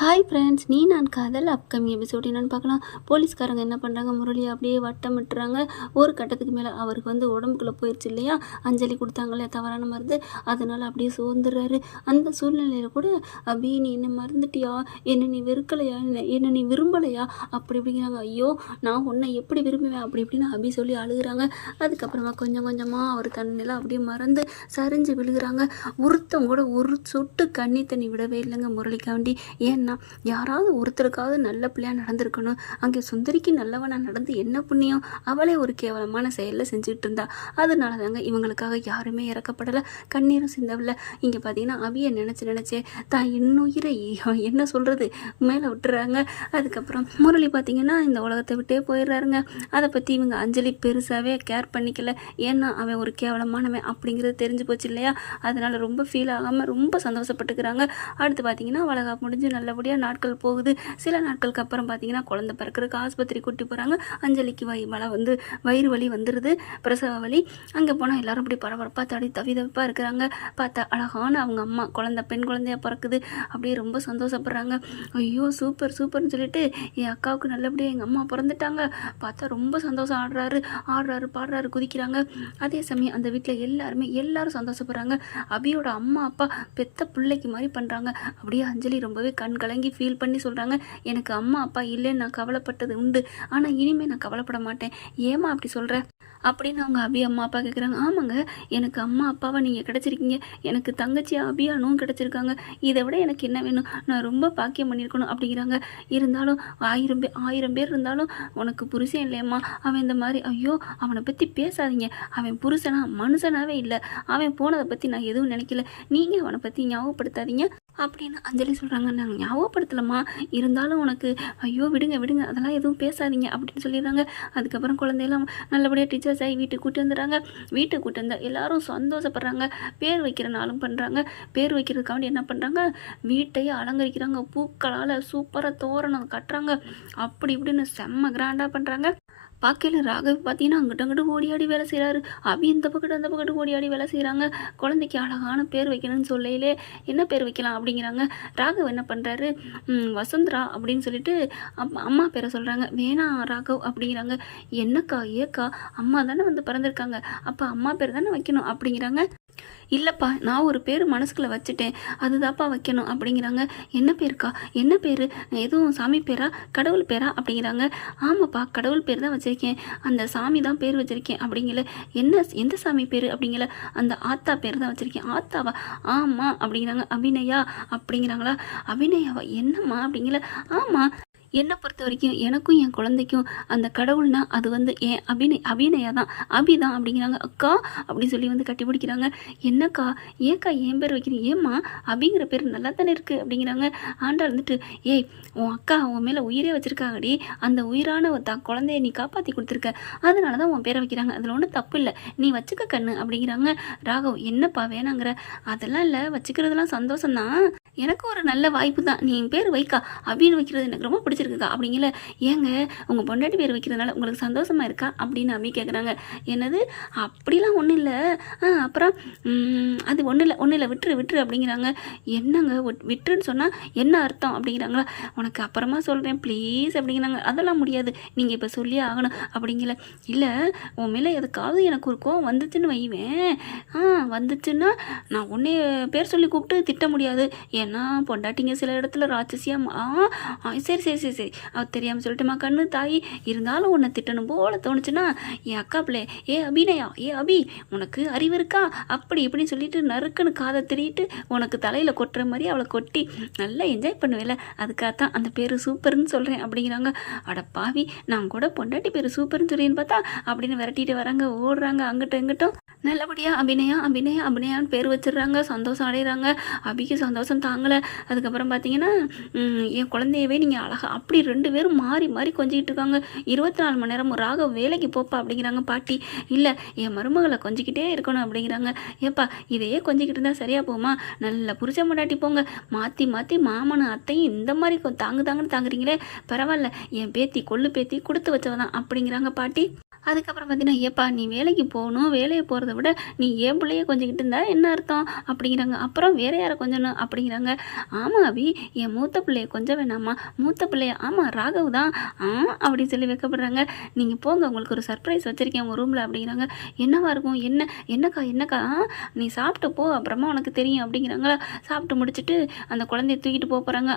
Hi friends, நீ நான் காதல் அப்கமிங் எபிசோட் என்னென்னு பார்க்கலாம். போலீஸ்காரங்க என்ன பண்ணுறாங்க, முரளியை அப்படியே வட்டமிட்டுறாங்க. ஒரு கட்டத்துக்கு மேலே அவருக்கு உடம்புக்குள்ளே போயிடுச்சு இல்லையா, அஞ்சலி கொடுத்தாங்களே தவறான மருந்து, அதனால் அப்படியே சோர்ந்துடுறாரு. அந்த சூழ்நிலையில் கூட அபி நீ என்னை மறந்துட்டியா, என்னை நீ வெறுக்கலையா, என்னை நீ விரும்பலையா அப்படி இப்படிங்கிறாங்க. ஐயோ நான் உன்னை எப்படி விரும்புவேன் அப்படி இப்படின்னு அபி சொல்லி அழுகுறாங்க. அதுக்கப்புறமா கொஞ்சம் கொஞ்சமாக அவர் தண்ணிலாம் அப்படியே மறந்து சரிஞ்சு விழுகிறாங்க. ஒருத்தவங்க கூட ஒரு சொட்டு கண்ணி தண்ணி விடவே இல்லைங்க முரளிக்காண்டி. ஏன்னா யாராவது ஒருத்தருக்காவது நல்ல பிள்ளையாக நடந்திருக்கணும். அங்கே சுந்தரிக்கு நல்லவனாக நடந்து என்ன புண்ணியம், அவளே ஒரு கேவலமான செயலில் செஞ்சுக்கிட்டு இருந்தா. அதனால தாங்க இவங்களுக்காக யாருமே இறக்கப்படலை, கண்ணீரும் சிந்தவில்லை. இங்கே பார்த்தீங்கன்னா அவியை நினச்சே தான் இன்னுயிரை என்ன சொல்கிறது மேலே விட்டுறாங்க. அதுக்கப்புறம் முரளி பார்த்தீங்கன்னா இந்த உலகத்தை விட்டே போயிடுறாருங்க. அதை பற்றி இவங்க அஞ்சலி பெருசாகவே கேர் பண்ணிக்கல. ஏன்னா அவன் ஒரு கேவலமானவன் அப்படிங்கிறது தெரிஞ்சு போச்சு இல்லையா, அதனால் ரொம்ப ஃபீல் ஆகாமல் ரொம்ப சந்தோஷப்பட்டுக்கிறாங்க. அடுத்து பார்த்தீங்கன்னா வளகாப்பு முடிஞ்சு நல்லபடியாக நாட்கள் போகுது. சில நாட்களுக்கு அப்புறம் பார்த்தீங்கன்னா குழந்தை பிறக்கிறதுக்கு ஆஸ்பத்திரி கூட்டி போகிறாங்க. அஞ்சலிக்கு வயிறு வலி வந்துடுது, பிரசவ வலி. அங்கே போனால் எல்லாரும் அப்படி பரபரப்பாக தவிதவிப்பாக இருக்கிறாங்க. பார்த்தா அழகான அவங்க அம்மா பெண் குழந்தையாக பிறக்குது. அப்படியே ரொம்ப சந்தோஷப்படுறாங்க. ஐயோ சூப்பர் சூப்பர்னு சொல்லிட்டு என் அக்காவுக்கு நல்லபடியாக எங்கள் அம்மா பிறந்துட்டாங்க. பார்த்தா ரொம்ப சந்தோஷம், ஆடுறாரு பாடுறாரு குதிக்கிறாங்க. அதே சமயம் அந்த வீட்டில் எல்லாரும் சந்தோஷப்படுறாங்க. அபியோட அம்மா அப்பா பெத்த பிள்ளைக்கு மாதிரி பண்ணுறாங்க. அப்படியே அஞ்சலி ரொம்பவே கண் கலங்கி ஃபீல் பண்ணி சொல்கிறாங்க, எனக்கு அம்மா அப்பா இல்லைன்னு நான் கவலைப்பட்டது உண்டு, ஆனால் இனிமேல் நான் கவலைப்பட மாட்டேன். ஏமா அப்படி சொல்கிற அப்படின்னு அவங்க அபி அம்மா அப்பா கேட்குறாங்க. ஆமாங்க, எனக்கு அம்மா அப்பாவை நீங்கள் கிடச்சிருக்கீங்க, எனக்கு தங்கச்சி அபியானும் கிடச்சிருக்காங்க. இதை விட எனக்கு என்ன வேணும், நான் ரொம்ப பாக்கியம் பண்ணியிருக்கணும் அப்படிங்கிறாங்க. இருந்தாலும் 1000 பேர் இருந்தாலும் உனக்கு புருஷன் இல்லையம்மா, அவன் இந்த மாதிரி. ஐயோ அவனை பற்றி பேசாதீங்க, அவன் புருஷனா மனுஷனாவே இல்லை, அவன் போனதை பற்றி நான் எதுவும் நினைக்கல, நீங்கள் அவனை பற்றி ஞாபகப்படுத்தாதீங்க அப்படின்னு அஞ்சலி சொல்கிறாங்க. நாங்கள் ஞாபகப்படுத்தலம்மா, இருந்தாலும் உனக்கு ஐயோ விடுங்க அதெல்லாம் எதுவும் பேசாதீங்க அப்படின்னு சொல்லிடுறாங்க. அதுக்கப்புறம் குழந்தையெல்லாம் நல்லபடியாக டீச்சர்ஸ் ஆகி வீட்டுக்கு கூட்டி வந்துடுறாங்க. வீட்டுக்கு கூட்டி வந்தால் எல்லாரும் சந்தோஷப்படுறாங்க. பேர் வைக்கிற நாளும் பண்ணுறாங்க. பேர் வைக்கிறதுக்காண்டி என்ன பண்ணுறாங்க, வீட்டையே அலங்கரிக்கிறாங்க, பூக்களால் சூப்பராக தோரணம் கட்டுறாங்க. அப்படி இப்படின்னு செம்ம கிராண்டாக பண்ணுறாங்க. பார்க்கையில் ராகவ் பார்த்தீங்கன்னா அங்கிட்ட ஓடியாடி வேலை செய்கிறாரு. அபி இந்த பக்கத்து அந்த பக்கத்து ஓடியாடி வேலை செய்கிறாங்க. குழந்தைக்கு அழகான பேர் வைக்கணும்னு சொல்லையிலே என்ன பேர் வைக்கலாம் அப்படிங்கிறாங்க. ராகவ் என்ன பண்ணுறாரு, வசுந்தரா அப்படின்னு சொல்லிட்டு அம்மா பேரை சொல்கிறாங்க. வேணாம் ராகவ் அப்படிங்கிறாங்க. என்னக்கா ஏக்கா, அம்மா தானே பிறந்திருக்காங்க, அப்போ அம்மா பேர் தானே வைக்கணும் அப்படிங்கிறாங்க. இல்லைப்பா, நான் ஒரு பேர் மனசுக்குள்ளே வச்சுட்டேன், அதுதான்ப்பா வைக்கணும் அப்படிங்கிறாங்க. என்ன பேருக்கா, என்ன பேர், எதுவும் சாமி பேரா கடவுள் பேரா அப்படிங்கிறாங்க. ஆமாப்பா கடவுள் பேர் தான் வச்சுருக்கேன், அந்த சாமி தான் பேர் வச்சுருக்கேன் அப்படிங்கல. எந்த சாமி பேர் அப்படிங்கல, அந்த ஆத்தா பேர் தான் வச்சுருக்கேன். ஆத்தாவா, ஆமாம் அப்படிங்கிறாங்க. அபிநயா அப்படிங்கிறாங்களா, அபிநயாவா என்னம்மா அப்படிங்கல. ஆமாம், என்னை பொறுத்த வரைக்கும் எனக்கும் என் குழந்தைக்கும் அந்த கடவுள்னா அது என் அபிநயா தான், அபி தான் அப்படிங்கிறாங்க. அக்கா அப்படி சொல்லி கட்டி பிடிக்கிறாங்க. என்னக்கா ஏக்கா என் பேர் வைக்கிறீங்க, ஏம்மா அபிங்கிற பேர் நல்லா தானே இருக்குது அப்படிங்கிறாங்க. ஆண்டா ஏய் உன் அக்கா உன் மேலே உயிரே வச்சுருக்காங்கடி, அந்த உயிரான குழந்தைய நீ காப்பாற்றி கொடுத்துருக்க, அதனால தான் உன் பேரை வைக்கிறாங்க, அதில் ஒன்றும் தப்பு இல்லை, நீ வச்சுக்க கண்ணு அப்படிங்கிறாங்க. ராகவ் என்னப்பா வேணாங்கிற, அதெல்லாம் இல்லை, வச்சுக்கிறதுலாம் சந்தோஷம்தான், எனக்கு ஒரு நல்ல வாய்ப்பு தான், நீ என் பேர் வைக்கா, அபின்னு வைக்கிறது எனக்கு ரொம்ப பிடிச்சிருக்குக்கா அப்படிங்கல. ஏங்க உங்கள் பொண்டாட்டி பேர் வைக்கிறதுனால உங்களுக்கு சந்தோஷமாக இருக்கா அப்படின்னு அபி கேட்குறாங்க. என்னது அப்படிலாம் ஒன்றும் இல்லை, அப்புறம் அது ஒன்றும் இல்லை விட்டுரு அப்படிங்கிறாங்க. என்னங்க விட்டுருன்னு சொன்னால் என்ன அர்த்தம் அப்படிங்கிறாங்களா. உனக்கு அப்புறமா சொல்கிறேன் ப்ளீஸ் அப்படிங்கிறாங்க. அதெல்லாம் முடியாது, நீங்கள் இப்போ சொல்லியே ஆகணும் அப்படிங்கல. இல்லை உன் மேலே எதுக்காவது எனக்கு ஒரு கோவம் வந்துச்சுன்னு வைவேன், வந்துச்சுன்னா நான் உன்னே பேர் சொல்லி கூப்பிட்டு திட்ட முடியாது, ஏன்னா பொண்டாட்டிங்க சில இடத்துல ராட்சசியாக. சரி அவர் தெரியாமல் சொல்லிட்டுமா கண்ணு தாய், இருந்தாலும் உன்னை திட்டணும் போல தோணுச்சுன்னா என் அக்கா பிள்ளை, ஏ அபிநயா, ஏ அபி உனக்கு அறிவு இருக்கா அப்படி இப்படின்னு சொல்லிட்டு நறுக்குன்னு காதை திரிட்டு உனக்கு தலையில் கொட்டுற மாதிரி அவளை கொட்டி நல்லா என்ஜாய் பண்ணுவேல, அதுக்காகத்தான் அந்த பேர் சூப்பர்னு சொல்கிறேன் அப்படிங்கிறாங்க. அட பாவி, நான் கூட பொண்டாட்டி பேர் சூப்பர்னு சொல்லின்னு பார்த்தா அப்படின்னு விரட்டிட்டு வராங்க, ஓடுறாங்க அங்கிட்டும் இங்கிட்டும். நல்லபடியாக அபிநயான்னு பேர் வச்சிடுறாங்க, சந்தோஷம் அடைகிறாங்க. அபிக்கு சந்தோஷம் தாங்கலை. அதுக்கப்புறம் பார்த்தீங்கன்னா என் குழந்தையவே நீங்கள் அழகா அப்படி 2 பேரும் மாறி கொஞ்சிக்கிட்டு இருக்காங்க. 24 மணி நேரம் ராகவ் வேலைக்கு போப்பா அப்படிங்கிறாங்க பாட்டி. இல்லை என் மருமகளை கொஞ்சிக்கிட்டே இருக்கணும் அப்படிங்கிறாங்க. ஏப்பா இதையே கொஞ்சிக்கிட்டு இருந்தால் சரியாக போமா, நல்ல புருஷன் முன்னாடி போங்க, மாற்றி மாமனும் அத்தையும் இந்த மாதிரி தாங்குன்னு தாங்குறீங்களே, பரவாயில்ல, என் பேத்தி கொள்ளு பேத்தி கொடுத்து வச்சவதான் அப்படிங்கிறாங்க பாட்டி. அதுக்கப்புறம் பார்த்தீங்கன்னா, "ஏப்பா நீ வேலைக்கு போணும். வேலைய போறத விட நீ என் புள்ளைய கொஞ்சிக்கிட்டு இருந்தா என்ன அர்த்தம்?" அப்படிங்கிறாங்க. "அப்புறம் வேற யார கொஞ்சணும்?" அப்படிங்கிறாங்க. "ஆமா அபி, என் மூத்த பிள்ளைய கொஞ்ச வேணாமா?" "மூத்த பிள்ளையா?" "ஆமா ராகவ் தான்." "ஆ" அப்படின்னு சொல்லி வெட்கப்படுறாங்க. "நீங்க போங்க, உங்களுக்கு ஒரு சர்ப்ரைஸ் வச்சிருக்கேன் உங்க ரூம்ல." அப்படிங்கிறாங்க. "என்னவா இருக்கும்?" "என்ன என்னக்கா என்னக்கா?" "நீ சாப்பிட்டு போ, அப்புறமா உனக்கு தெரியும்." அப்படிங்கிறாங்களா. சாப்பிட்டு முடிச்சுட்டு அந்த குழந்தைய தூக்கிட்டு போறாங்க.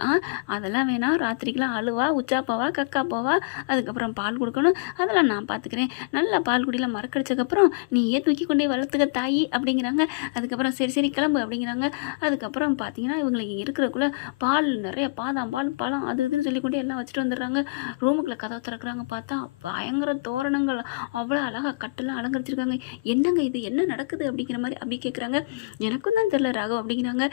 "அதெல்லாம் வேணாம். ராத்திரிக்கெல்லாம் அழுவா, உச்சா போவா, கக்கா போவா. அதுக்கப்புறம் பால் குடுக்கணும். அதெல்லாம் நான் பார்த்துக்கிறேன். நல்லா பால் குடியில மறக்கடிச்சக்கப்புறம் நீயே தூக்கி கொண்டு போய் வளர்த்துக்க தாயி." அப்படிங்கிறாங்க. அதுக்கப்புறம் "சரி சரி கிளம்பு." அப்படிங்கிறாங்க. அதுக்கப்புறம் பார்த்தீங்கன்னா, இவங்களுக்கு இருக்கிறக்குள்ள பால் நிறைய பாதாம் பால், பழம் அது இதுன்னு சொல்லிக்கொண்டு எல்லாம் வச்சுட்டு வந்துடுறாங்க. ரூமுக்குள்ள கதவை திறக்கிறாங்க. பார்த்தா பயங்கர தோரணங்கள், அவ்வளோ அழகா கட்டெல்லாம் அலங்கரிச்சிருக்காங்க. "என்னங்க இது? என்ன நடக்குது?" அப்படிங்கிற மாதிரி அப்படி கேட்குறாங்க. "எனக்கும் தான் தெரியல ராகவ்." அப்படிங்கிறாங்க.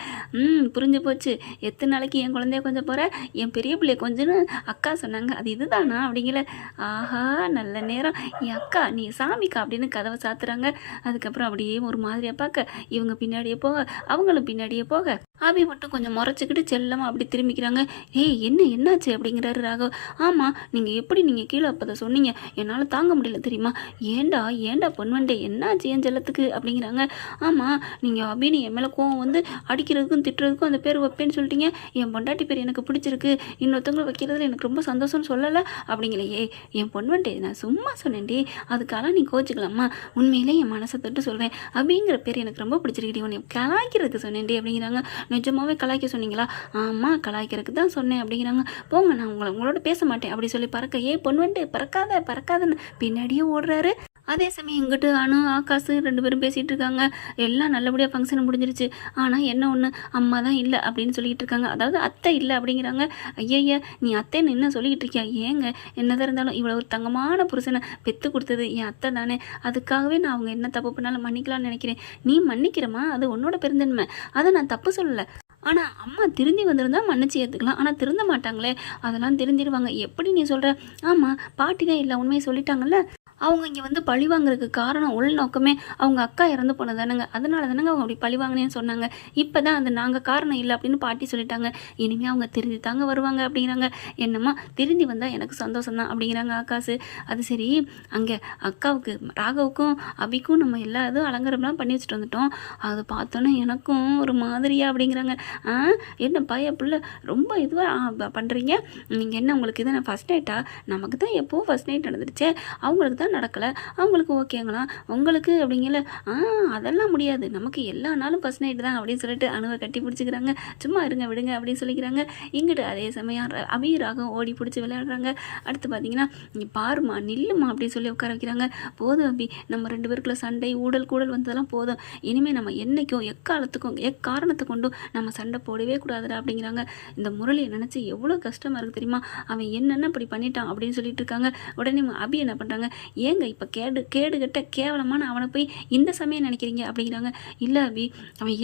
புரிஞ்சு போச்சு. எத்தனை நாளைக்கு என் குழந்தைய கொஞ்ச போற? என் பெரிய பிள்ளைய கொஞ்சன்னு அக்கா சொன்னாங்க. அது இதுதானா?" அப்படிங்கிற. ஆஹா நல்ல நேரம். "என் அக்கா நீ சாமிக்கா." அப்படின்னு கதவை சாத்துறாங்க. அதுக்கப்புறம் அப்படியே ஒரு மாதிரியா பார்க்க, இவங்க பின்னாடியே போக, அவங்களும் பின்னாடியே போக, அபி மட்டும் கொஞ்சம் முறைச்சிக்கிட்டு செல்லமா அப்படி திரும்பிக்கிறாங்க. "ஏய் என்ன என்னாச்சு?" அப்படிங்கிறாரு ராகவ். "ஆமா நீங்க கீழே அப்போ சொன்னீங்க, என்னால் தாங்க முடியல தெரியுமா." "ஏன்டா ஏன்டா பொன்வண்டே என்னாச்சு என் செல்லத்துக்கு?" அப்படிங்கிறாங்க. "ஆமாம் நீங்கள் அபின்னு என் மேலே கோவம் வந்து அடிக்கிறதுக்கும் திட்டுறதுக்கும் அந்த பேர் வைப்பேன்னு சொல்லிட்டீங்க. என் பொண்டாட்டி பேர் எனக்கு பிடிச்சிருக்கு, இன்னொருத்தவங்க வைக்கிறதுல எனக்கு ரொம்ப சந்தோஷம்னு சொல்லலை." அப்படிங்களே. "ஏய் என் பொன்வண்டே நான் சும்மா சொன்னேன்டி, அதுக்காக நீ கோச்சிக்கலாமா? உண்மையிலே என் மனசை தொட்டு சொல்கிறேன், அபிங்கிற பேர் எனக்கு ரொம்ப பிடிச்சிருக்குடி, உன்னை கலாய்க்கிறதுக்கு சொன்னேன்டி." அப்படிங்கிறாங்க. "நிஜமாவே கலாய்க்க சொன்னீங்களா?" "ஆமாம் கலாய்க்கிறதுக்கு தான் சொன்னேன்." அப்படிங்கிறாங்க. "போங்க நான் உங்களோட பேச மாட்டேன்." அப்படி சொல்லி பறக்க, "ஏய் பொன்வண்டு பறக்காத பறக்காதன்னு" பின்னாடியே ஓடுறாரு. அதே சமயம் இங்கிட்டு அனு, ஆகாசு 2 பேரும் பேசிகிட்டு இருக்காங்க. எல்லாம் நல்லபடியாக ஃபங்க்ஷன் முடிஞ்சிருச்சு. ஆனால் என்ன ஒன்று, அம்மா தான் இல்லை அப்படின்னு சொல்லிக்கிட்டு இருக்காங்க. அதாவது அத்தை இல்லை அப்படிங்கிறாங்க. "ஐயய்ய நீ அத்தைன்னு என்ன சொல்லிக்கிட்டு இருக்கியா?" "ஏங்க என்னதான் இருந்தாலும் இவ்வளோ ஒரு தங்கமான புருஷனை பெற்று கொடுத்தது என் அத்தை தானே. அதுக்காகவே நான் அவங்க என்ன தப்பு பண்ணாலும் மன்னிக்கலாம்னு நினைக்கிறேன்." "நீ மன்னிக்கிறமா? அது உன்னோட பெருந்தன்மை. அதை நான் தப்பு சொல்லலை. ஆனால் அம்மா திருந்தி வந்திருந்தா மன்னிச்சு ஏற்றுக்கலாம். ஆனால் திருந்த மாட்டாங்களே, அதெல்லாம் திருந்திடுவாங்க." "எப்படி நீ சொல்கிற?" "ஆமாம் பாட்டி தான் இல்லை உண்மையை சொல்லிட்டாங்கல்ல. அவங்க இங்கே வந்து பழி வாங்குறதுக்கு காரணம் உள்நோக்கமே அவங்க அக்கா இறந்து போனது தானேங்க. அதனால தானேங்க அவங்க அப்படி பழி வாங்கினேன்னு சொன்னாங்க. இப்போ தான் அது நாங்கள் காரணம் இல்லை அப்படின்னு பாட்டி சொல்லிட்டாங்க. இனிமேல் அவங்க திருந்தி தாங்க வருவாங்க." அப்படிங்கிறாங்க. "என்னம்மா திருந்தி வந்தால் எனக்கு சந்தோஷம் தான்." அப்படிங்கிறாங்க ஆகாசு. "அது சரி, அங்கே அக்காவுக்கு ராகவுக்கும் அபிக்கும் நம்ம எல்லா இதுவும் அலங்காரம்லாம் பண்ணி வச்சுட்டு வந்துட்டோம். அதை பார்த்தோன்னே எனக்கும் ஒரு மாதிரியா." அப்படிங்கிறாங்க. "ஆ என்ன பைய பிள்ளை ரொம்ப இதுவாக பண்ணுறீங்க? நீங்கள் என்ன உங்களுக்கு இதை ஃபஸ்ட் நைட்டா? நமக்கு தான் எப்போவும் ஃபஸ்ட் நைட் நடந்துருச்சே, அவங்களுக்கு தான் நடக்கலை, அவங்களுக்கு ஓகேங்களா, உங்களுக்கு?" அப்படிங்கல. அதெல்லாம் முடியாது, நமக்கு எல்லா நாளும் ஃபஸ்ட் நைட்டு தான்." அப்படின்னு சொல்லிட்டு அணுவை கட்டி பிடிச்சிக்கிறாங்க. "சும்மா இருங்க விடுங்க." அப்படின்னு சொல்லிக்கிறாங்க. இங்கிட்டு அதே சமயம் அபி ராகம் ஓடி பிடிச்சி விளையாடுறாங்க. அடுத்து பார்த்தீங்கன்னா, "நீ பாருமா நில்லுமா." அப்படின்னு சொல்லி உட்கார வைக்கிறாங்க. "போதும் அபி, நம்ம 2 பேருக்குள்ள சண்டை ஊடல் கூடல் வந்ததெல்லாம் போதும். இனிமேல் நம்ம என்னைக்கும் எக்காலத்துக்கும் எக்காரணத்தை கொண்டும் நம்ம சண்டை போடவே கூடாதுடா." அப்படிங்கிறாங்க. இந்த முரளியை நினச்சி எவ்வளோ கஷ்டமாக இருக்குது தெரியுமா, அவன் என்னென்ன இப்படி பண்ணிட்டான் அப்படின்னு சொல்லிட்டு இருக்காங்க. உடனே அபி என்ன பண்ணுறாங்க, "ஏங்க இப்போ கேடுகட்ட கேவலமான அவனை போய் இந்த சமயம் நினைக்கிறீங்க?" அப்படிங்கிறாங்க. "இல்லை அபி, அவன்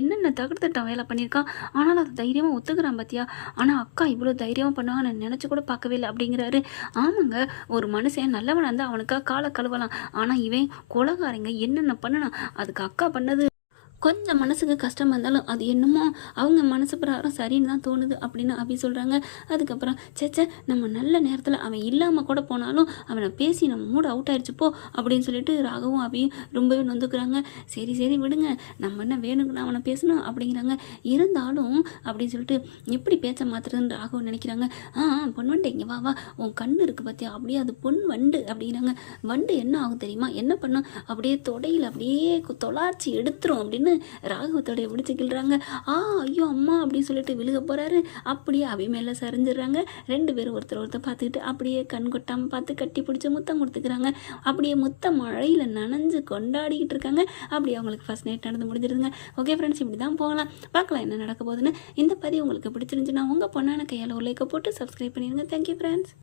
என்னென்ன தகுடுத்தட்டம் வேலை பண்ணியிருக்கான், ஆனாலும் அதை தைரியமாக ஒத்துக்கிறான் பார்த்தியா. ஆனால் அக்கா இவ்வளோ தைரியமாக பண்ணுவாங்க நான் நினச்சி கூட பார்க்கவே இல்லை." அப்படிங்கிறாரு. "ஆமாங்க, ஒரு மனுஷன் நல்லவனாக இருந்தால் அவனுக்காக காலை கழுவலாம். ஆனால் இவன் கொலகாரங்க என்னென்ன பண்ணணும், அதுக்கு அக்கா பண்ணது கொஞ்சம் மனசுக்கு கஷ்டமாக இருந்தாலும் அது என்னமோ அவங்க மனசு பிரகாரம் சரின்னு தான் தோணுது." அப்படின்னு அபி சொல்கிறாங்க. அதுக்கப்புறம், "சேச்சே நம்ம நல்ல நேரத்தில் அவன் இல்லாமல் கூட போனாலும் அவனை பேசி நம்ம மூட அவுட் ஆயிடுச்சு போ." அப்படின்னு சொல்லிட்டு ராகவும் அபியும் ரொம்பவே நொந்துக்கிறாங்க. "சரி சரி விடுங்க, நம்ம என்ன வேணுங்கன்னு அவனை பேசணும்." அப்படிங்கிறாங்க. இருந்தாலும் அப்படின்னு சொல்லிட்டு எப்படி பேச்ச மாத்துறதுன்னு ராகவும் நினைக்கிறாங்க. பொன்வண்டு இங்கே வா வா, உன் கண்ணு இருக்குது பார்த்தியா, அப்படியே அது பொன் வண்டு." அப்படிங்கிறாங்க. "வண்டு என்ன ஆகும் தெரியுமா, என்ன பண்ணும், அப்படியே தொடையில் அப்படியே தொலாச்சி எடுத்துரும்." அப்படின்னு ராகவத்தோடைய பிடிச்சி கிள்றாங்க. ஐயோ அம்மா அப்படின்னு சொல்லிட்டு விழுக போறாரு. அப்படியே அபி மேல சரிஞ்சிடுறாங்க. 2 பேரும் ஒருத்தர் பார்த்துக்கிட்டு அப்படியே கண் கொட்டாமல் பார்த்து கட்டி பிடிச்சி முத்தம் கொடுத்துக்கிறாங்க. அப்படியே முத்த மழையில் நனைஞ்சு கொண்டாடிக்கிட்டு இருக்காங்க. அப்படி அவங்களுக்கு ஃபர்ஸ்ட் நைட் நடந்து முடிஞ்சிருதுங்க. ஓகே ஃப்ரெண்ட்ஸ், இப்படி தான் போகலாம், பார்க்கலாம் என்ன நடக்க போகுதுன்னு. இந்த பதிவு உங்களுக்கு பிடிச்சிருந்துச்சுன்னா உங்கள் பொண்ணான கையால் ஒரு லைக்கை போட்டு சப்ஸ்கிரைப் பண்ணிடுங்க. Thank you friends.